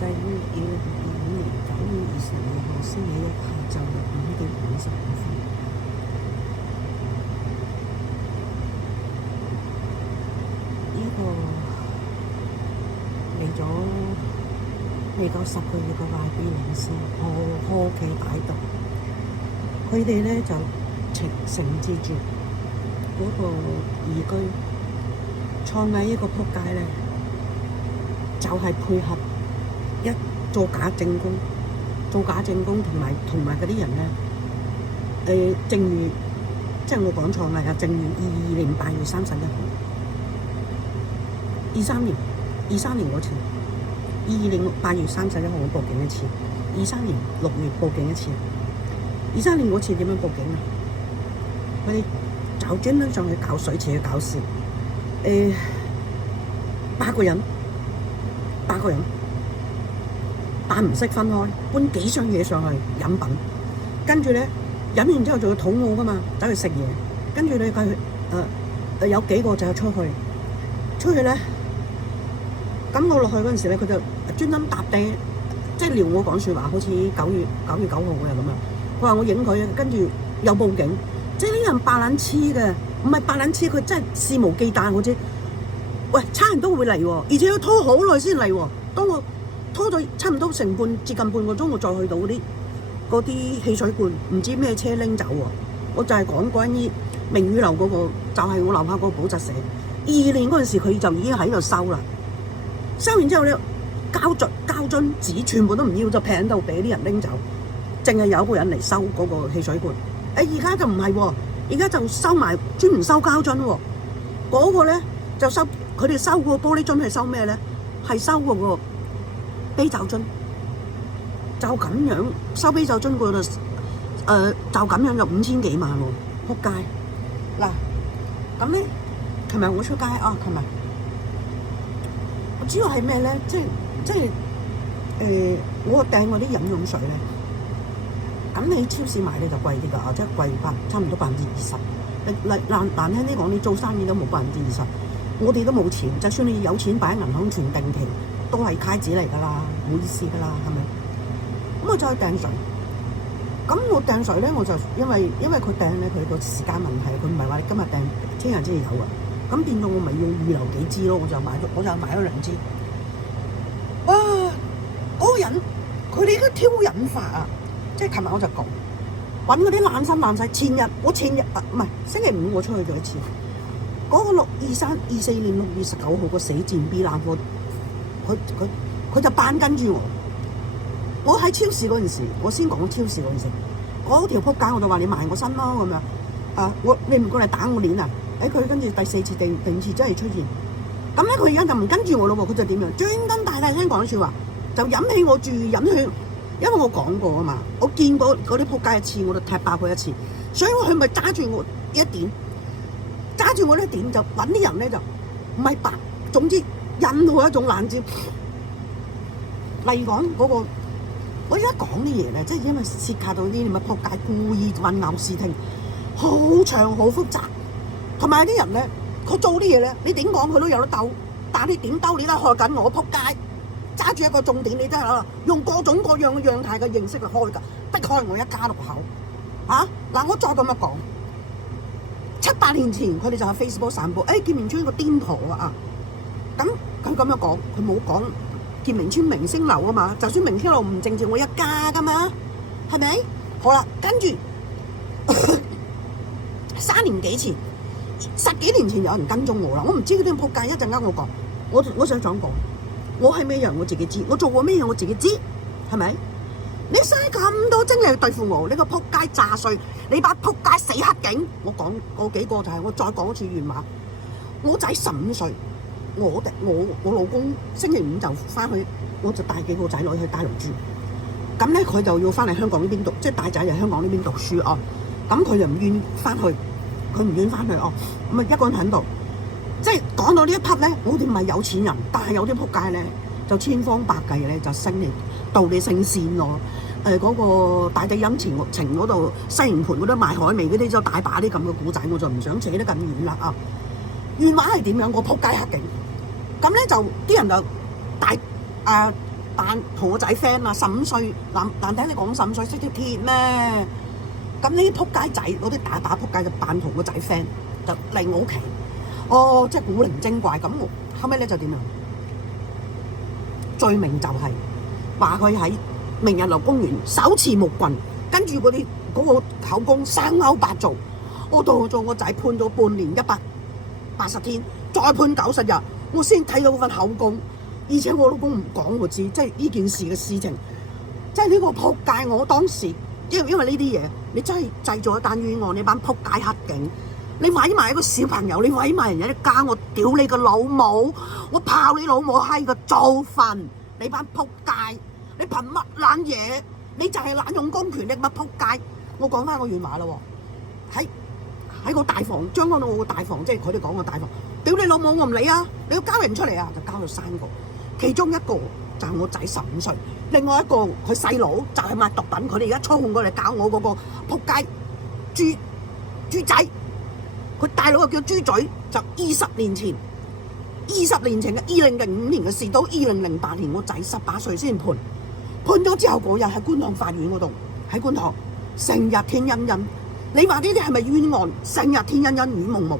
制於2025年9月22號星期一下晝5:55。呢個未夠10個月嘅 YB 領事何其歹毒，佢哋咧就承接住嗰個移居創藝呢個仆街咧，就係配合一做假證供同埋嗰啲人咧，正如即係我講創藝啊，正如2020年8月31號23年嗰次，2020年8月31號我報警一次，23年6月報警一次，23年嗰次點樣報警啊？佢哋就專登上去搞水池去搞事，8個人，但唔識分開，搬幾箱嘢上去飲品，跟住咧飲完之後仲要肚餓噶嘛，走去食嘢，跟住咧佢有幾個就係出去咧，咁我落去嗰陣時咧，佢就專登搭地，即係撩我講説話，好似9月9號嗰日咁樣。佢話我影佢，跟住又報警，即係呢人白撚黐嘅，唔係白撚黐，佢真係肆無忌憚好似。喂，差人都會嚟喎，而且要拖好耐先嚟喎。當我拖咗差唔多接近半個鐘，我再去到嗰啲汽水罐，唔知咩車拎走喎。我就係講關於明宇樓嗰個，就係我樓下嗰個寶澤社。20年嗰陣時，佢就已經喺度收啦。收完之後咧，膠樽紙全部都唔要，就平到俾啲人拎走，淨係有一個人嚟收嗰個汽水罐。而家就唔係喎，而家就收埋專唔收膠樽喎。嗰個咧就收，佢哋收個玻璃樽係收咩咧？係收嗰個啤酒樽，就咁樣收啤酒樽嗰度，就咁樣就5000幾萬喎，仆街！嗱，咁咧，琴日我出街啊，琴日我主要係咩咧？即係我訂嗰啲飲用水咧，咁你超市買咧就貴啲㗎，即係貴差唔多20%。難聽啲講，你做生意都冇20%，我哋都冇錢。就算你有錢擺喺銀行存定期，都係卡紙嚟㗎啦，冇意思㗎啦，係咪？咁我就去訂水。咁我訂水咧，我就因為佢訂咧，佢個時間問題，佢唔係話你今日訂，聽日先有啊。咁變到我咪要預留幾支咯，我就買咗2支。哇！嗰個人佢哋嘅挑釁法啊，即係琴日我就講揾嗰啲爛心爛世。前日唔係星期五我出去咗一次。嗰個24年6月19號個死賤 B 爛貨，佢就扮跟住我。我喺超市嗰陣時，我先講超市嗰陣時，嗰條仆街我就話你埋我身咯咁樣。你唔過嚟打我臉啊！佢跟住第4次、第5次真係出現。咁咧佢而家就唔跟住我咯喎，佢就點樣？專登大聲講説話，就引起我注意，因為我講過啊嘛，我見過嗰啲仆街一次，我就踢爆佢一次，所以佢咪揸住我一點，揸住我呢一點就揾啲人咧就唔係白，總之任何一種冷招。例如講嗰個，我而家講啲嘢咧，即係因為涉及到啲咁嘅仆街故意混淆視聽，好長好複雜，同埋有啲人咧，佢做啲嘢咧，你點講佢都有得鬥，但你點鬥你都害緊我仆街。揸住一個重點，你真係用各種各樣嘅樣態嘅形式嚟開㗎，逼開我一家6口。嗱，我再咁樣講，7、8年前佢哋就喺 Facebook 散播，劍明村個癲婆啊！咁佢咁樣講，佢冇講劍明村明星樓啊嘛，就算明星樓唔淨止我一家㗎嘛，係咪？好啦，跟住3年幾前、10幾年前有人跟蹤我啦，我唔知嗰啲仆街。一陣間我講，我想講。我係咩人我自己知，我做過咩嘢我自己知，係咪？你嘥咁多精力去對付我，你個仆街詐碎，你把仆街死黑警！我講嗰幾個就係我再講一次原話。我仔15歲，我老公星期5就翻去，我就帶幾個仔女去大陸住。咁咧佢就要翻嚟香港呢邊讀，即係大仔嚟香港呢邊讀書哦。咁佢就唔願翻去，哦。咁啊一個人喺度。即係講到呢一匹咧，我哋唔係有錢人，但係有啲仆街咧就千方百計咧就升嚟道理性線咯。嗰個大地陰情嗰度西營盤嗰度賣海味嗰啲就大把啲咁嘅古仔，我就唔想扯得咁遠啦啊！原話係點樣？個仆街黑警咁咧就啲人就扮同我仔 friend 啊，15歲難聽你講15歲識條鐵咩？咁呢啲撲街仔，嗰啲打仆街就扮同個仔 friend， 就嚟我屋企，即係古靈精怪咁。我後尾咧就點樣？罪名就係話佢喺明日樓公園手持木棍，跟住嗰個口供生勾白做。我到咗我仔判咗半年180天，再判90日，我先睇到嗰份口供。而且我老公唔講我知，即係呢件事嘅事情，即係呢個撲街。我當時因為呢啲嘢，你真係製造一單冤案，你班撲街黑警，你毀埋一個小朋友，你毀埋人哋啲家，我屌你個老母，我炮你老母閪個造訓，你班撲街，你憑乜撚嘢？你就係濫用公權力乜撲街？我講翻個原話啦喎，喺個大房，將軍澳個大房，即係佢哋講個大房，屌你老母我唔理啊！你要交人出嚟啊，就交咗3個，其中一個就係我仔15歲，另外一個佢細佬就係賣毒品，佢哋而家操控過嚟搞我嗰個撲街豬仔，佢大佬又叫豬嘴，就20年前嘅2005年嘅事，到2008年我仔18歲先判咗之後嗰日喺觀塘法院嗰度，喺觀塘成日天陰陰。你話呢啲係咪冤案？成日天陰陰雨濛濛，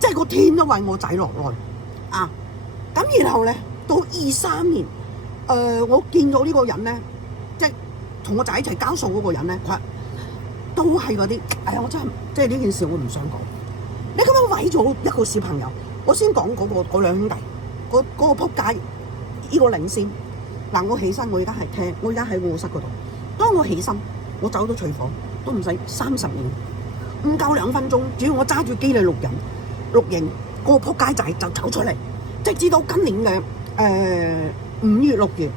即係個天都為我仔落來啊！咁然後咧，到23年，我見到呢個人咧，即係同我仔一齊交數嗰個人咧，佢都係嗰啲，哎呀！我真係即係呢件事我唔想講。你咁樣毀咗一個小朋友，我先講嗰兩兄弟，嗰個撲街，呢個領先。嗱，我起身，我而家係聽，我而家喺臥室嗰度。當我起身，我走到廚房。都唔使30秒，唔夠2分鐘，只要我揸住機嚟錄影，嗰個撲街仔就走出嚟，直至到今年嘅5月6月，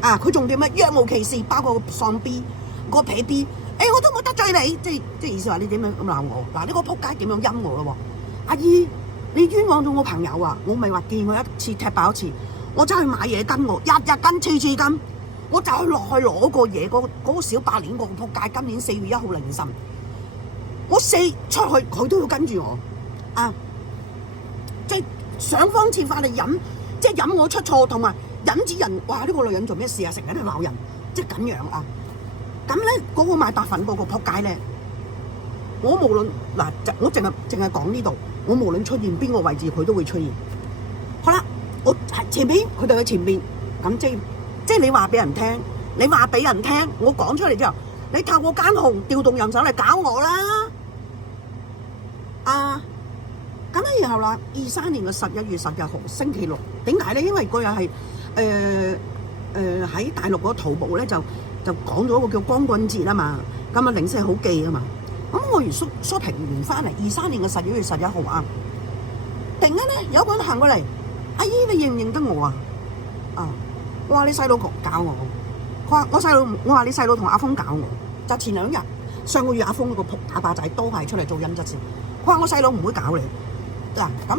佢仲點咩？若無其事，包括個喪 B、個皮 B， 我都冇得罪你，即係意思話你點樣咁鬧我？嗱，呢個撲街點樣陰我咯喎？阿姨，你冤枉咗我朋友啊！我咪話見佢一次踢爆一次，我走去買嘢跟我，日日跟，次次跟。我就去落去攞個嘢，嗰個小白臉個撲街，今年4月1號凌晨，我出去佢都要跟住我，即係想方設法嚟引，即係引我出錯，同埋引指人，哇！呢個女人做咩事啊？成日都鬧人，即係咁樣啊！咁咧嗰個賣白粉嗰個撲街咧，我無論嗱，我淨係講呢度，我無論出現邊個位置，佢都會出現。好啦，我前邊佢哋喺前邊，咁即係你話俾人聽，我講出嚟之後，你透過監控調動人手嚟搞我啦，咁咧然後啦，23年嘅11月11號星期六，點解咧？因為嗰日係喺大陸嗰個淘寶咧就講咗個叫光棍節啊嘛，咁零舍好記啊嘛，咁我完 shopping 完翻嚟，23年嘅11月11號啊，突然間咧有個人行過嚟，阿姨你認唔認得我啊？我話你細佬搞我，佢話我話你細佬同阿峰搞我，就前2日上個月阿峰嗰個打靶仔都係出嚟做陰質先，佢話我細佬唔會搞你，嗱咁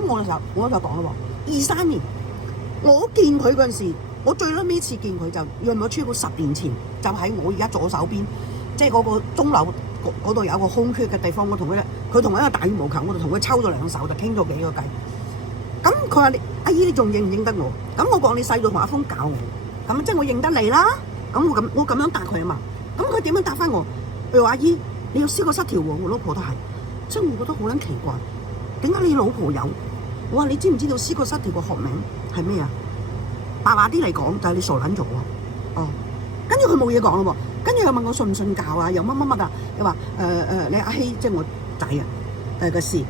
我就講咯喎，23年我見佢嗰陣時，我最尾次見佢就約莫超過10年前，就喺我而家左手邊，即係嗰個鐘樓嗰度有一個空缺嘅地方，佢同一個打羽毛球，我就同佢抽咗2手，就傾咗幾個偈。咁佢話你阿姨你仲認唔認得我？咁我講你細佬同阿峰搞我，咁即係我認得你啦。咁我咁樣答佢啊嘛。咁佢點樣答翻我？佢話阿姨你有思覺失調喎，我老婆都係。即係我覺得好撚奇怪，點解你老婆有？我話你知唔知道思覺失調個學名係咩啊？白話啲嚟講就係你傻撚咗喎。跟住佢冇嘢講咯喎，跟住佢問我信唔信教啊？又乜乜乜啊？又話你阿希即係我仔啊嘅事，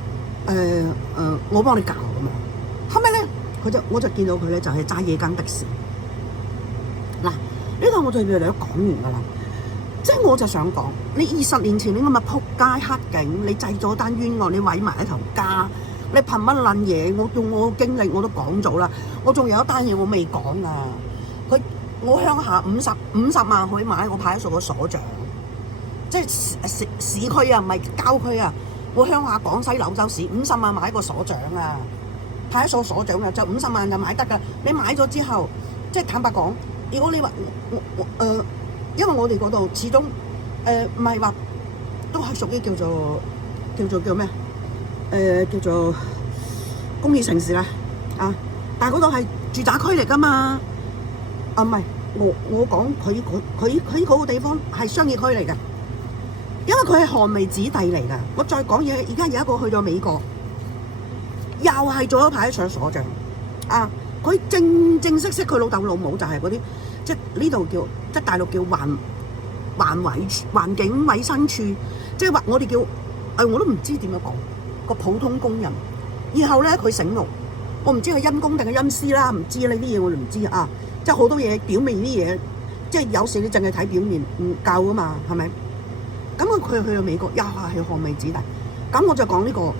我幫你教咁樣。後尾咧，我就見到佢咧，就係揸夜間的士。嗱，呢度我就略略講完噶啦。即係我就想講，你20年前你咁嘅撲街黑警，你製咗單冤案，你毀埋一頭家，你憑乜撚嘢？我用我經歷我都講咗啦。我仲有一單嘢我未講啊。我鄉下50萬可以買個派出所個所長，即係市區啊，唔係郊區啊。我鄉下廣西柳州市50萬買個所長啊。派出所所長嘅就50萬就買得㗎，你買咗之後，即係坦白講，如果你話因為我哋嗰度始終唔係話都係屬於叫做咩叫做工業城市啦，但係嗰度係住宅區嚟㗎嘛，唔係我講佢嗰個地方係商業區嚟㗎，因為佢係寒微子弟嚟㗎。我再講嘢，而家有一個去咗美國，又係做咗派出所所長啊！佢正式佢老豆老母就係嗰啲，即係呢度叫即係大陸叫環境衞生處，即係話我哋叫我都唔知點樣講個普通工人。然後咧佢醒目，我唔知係陰公定係陰司啦，唔知呢啲嘢我哋唔知啊。即係好多嘢表面啲嘢，即係有時你淨係睇表面唔夠噶嘛，係咪？咁佢去到美國又係寒微子弟，咁我就講呢個，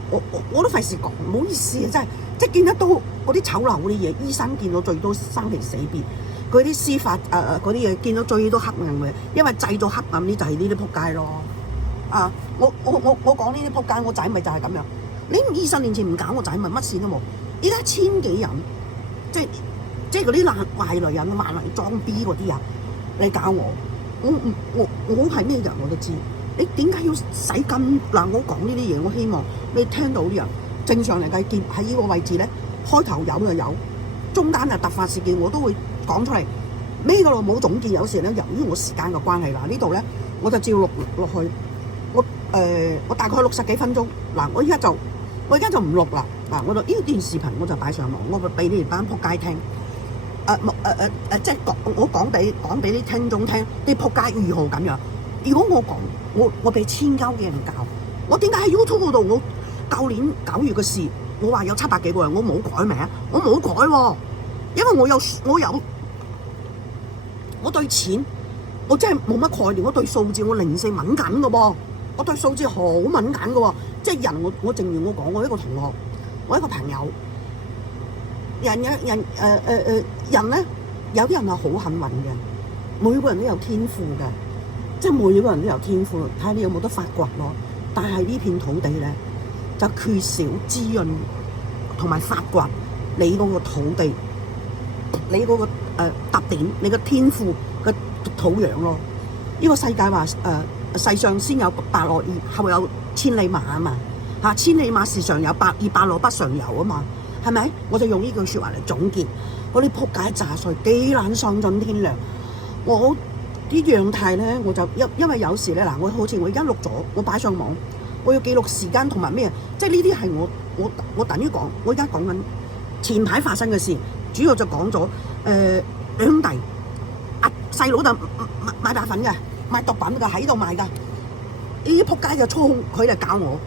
我都費事講，唔好意思啊，真係即係見得到嗰啲醜陋嗰啲嘢，醫生見到最多生離死別，嗰啲司法嗰啲嘢見到最多黑暗嘅，因為製造黑暗呢就係呢啲仆街咯。啊，我講呢啲仆街，我仔咪就係咁樣。你20年前唔搞我仔咪乜事都冇，而家千幾人，即係嗰啲壞女人、壞嚟裝 B 嗰啲人嚟搞我，我係咩人我都知。你點解要使咁嗱？我講呢啲嘢，我希望你聽到啲人正常嚟計見喺呢個位置咧，開頭有就有，中間啊突發事件我都會講出嚟。咩個老母總結有時咧，由於我時間嘅關係啦，呢度咧我就照錄落去。我大概60幾分鐘嗱，我而家就唔錄啦嗱，我就呢段視頻我就擺上網，我會俾你哋班仆街聽。即係我講俾啲聽眾聽，啲仆街如何咁樣。如果我講我俾千鳩嘅人教，我點解喺 YouTube 嗰度我舊年9月嘅事，我話有700幾個人，我冇改名，我冇改喎，因為我對錢我真係冇乜概念，我對數字我零舍敏感嘅噃，我對數字好敏感嘅喎，即係人我正如我講，我一個同學，我一個朋友。人咧，有啲人係好幸運嘅，每個人都有天賦嘅，即係每個人都有天賦，睇下你有冇得發掘咯。但係呢片土地咧，就缺少滋潤同埋發掘你嗰個土地，你嗰個特點，你個天賦嘅土壤咯。呢個世界話世上先有伯樂，後有千里馬啊嘛嚇，千里馬時常有，伯樂不常有啊嘛。係咪？我就用呢句説話嚟總結嗰啲仆街詐衰幾撚喪盡天良。我啲樣態咧，我就因為有時咧嗱，我好似我而家錄咗，我擺上網，我要記錄時間同埋咩，即係呢啲係我等於講，我而家講緊前排發生嘅事，主要就講咗兩兄弟細佬就賣白粉嘅，賣毒品嘅喺度賣㗎，呢啲仆街就操控佢嚟搞我，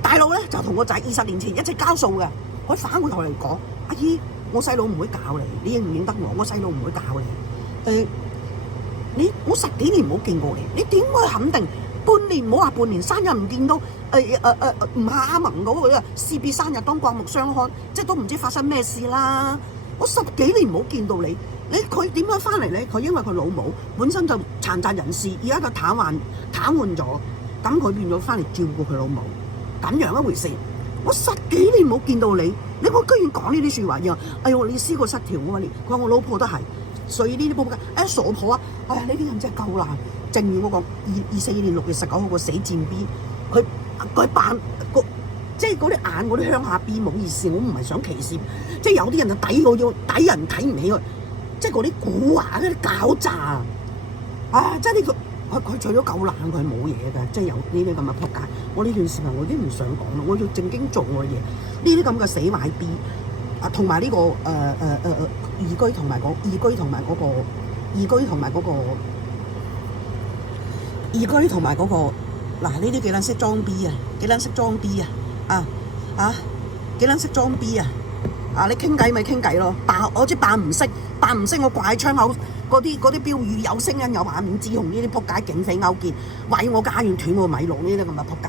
大佬咧就同個仔20年前一直交數嘅。佢反過頭嚟講：阿姨，我細佬唔會搞你，你認唔認得我？我細佬唔會搞你。我10幾年冇見過你，你點會肯定半年？唔好話半年，生日唔見到唔下阿文嗰個士別生日當刮目相看，即係都唔知發生咩事啦。我10幾年冇見到你，佢點樣翻嚟咧？佢因為佢老母本身就殘疾人士，而家就癱瘓咗，咁佢變咗翻嚟照顧佢老母，咁樣一回事。我10幾年冇見到你，我居然講呢啲説話，然後哎呦你思覺失調啊！佢話我老婆都係，所以呢啲仆街傻婆啊！哎呀呢啲人真係夠爛。正如我講，24年6月19號個死賤 B， 佢扮即係嗰啲眼嗰啲鄉下 B， 唔好意思，我唔係想歧視，即係有啲人就抵人睇唔起佢，即係嗰啲古惑嗰啲狡詐啊！即係呢個。佢除咗夠懶，佢係冇嘢嘅，即係有呢啲咁嘅仆街。我呢段視頻我已經唔想講啦，我要正經做我嘅嘢。呢啲咁嘅死壞 B 啊，同埋呢個移居同埋嗰個嗱，呢啲幾撚識裝 B 啊？幾撚識裝 B 啊？幾撚識裝 B 啊？你傾偈咪傾偈咯，我即係扮唔識，我掛喺窗口。嗰啲標語有聲音有畫面，指控呢啲仆街警匪勾結，毀我家園斷我米路呢啲咁嘅仆街。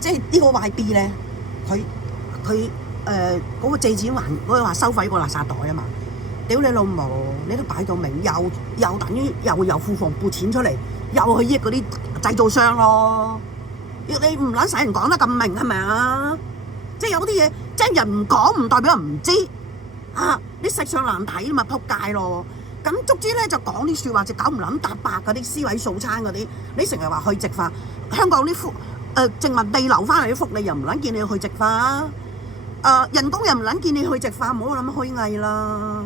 即係呢個壞 B 咧，佢嗰個借錢還嗰個話收費個垃圾袋啊嘛，屌你老母！你都擺到明，又等於又庫房撥錢出嚟，又去益嗰啲製造商咯。你唔撚使人講得咁明係咪啊？即係有啲嘢，即係人唔講唔代表人唔知。你食相難睇咪仆街咯，咁總之咧就講啲説話就搞唔撚搭白嗰啲尸位素餐嗰啲，你成日話去殖化，香港啲殖民地留翻嚟啲福利又唔撚見你去殖化，人工又唔撚見你去殖化，唔好諗虛偽啦。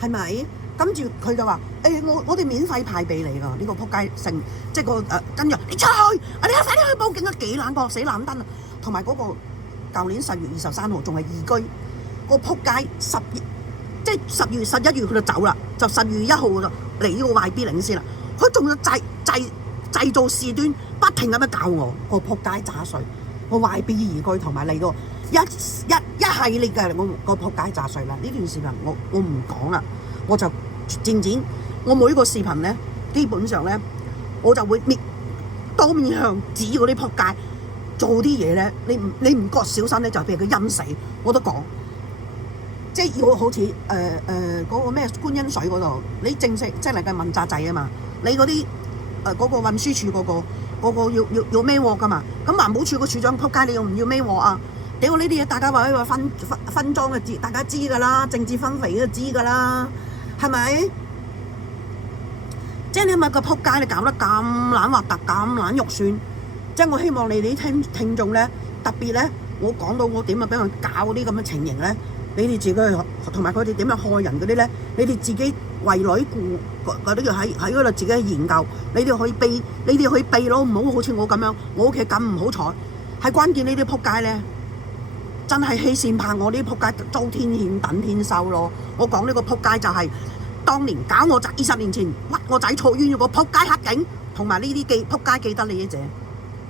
係咪？跟住佢就話：我哋免費派俾你㗎，呢個撲街性，即係跟住你出去，你快啲去報警啊！幾懶個死懶登啊！同埋嗰個舊年10月23號仲係2居，個撲街即係10月11月佢就走啦，就10月1號就嚟呢個 YB 領先啦。佢仲要製造事端，不停咁樣教我個撲街詐碎，個 YB 2居同埋嚟個一系列嘅個撲街詐碎啦。呢段視頻我唔講啦。我就漸漸，我每個視頻咧，基本上咧，我就會多面向指嗰啲撲街做啲嘢咧。你唔覺小心咧，就俾佢陰死。我都講，即係要好似嗰個咩觀音水嗰度，你正式即係嚟嘅問責制啊嘛。你嗰啲嗰個運輸署嗰個要孭鑊噶嘛。咁環保署個署長撲街，你要唔要孭鑊啊？屌呢啲嘢，大家話分裝嘅知，大家知㗎啦，政治分肥都知㗎啦。係咪？即係你咪個撲街，你搞得咁懶核突，咁懶肉酸。即係我希望你哋啲聽眾咧，特別咧，我講到我點樣俾佢搞啲咁嘅情形咧，你哋自己去，同埋佢哋點樣害人嗰啲咧，你哋自己為女顧嗰啲要喺嗰度自己去研究。你哋可以避咯，唔好好似我咁樣，我屋企咁唔好彩。係關鍵呢啲撲街咧。真係欺善怕惡，呢啲撲街遭天譴等天收咯！我講呢個撲街就係當年搞我仔20年前屈我仔坐冤嗰個撲街黑警，同埋呢啲撲街記得你嘅姐。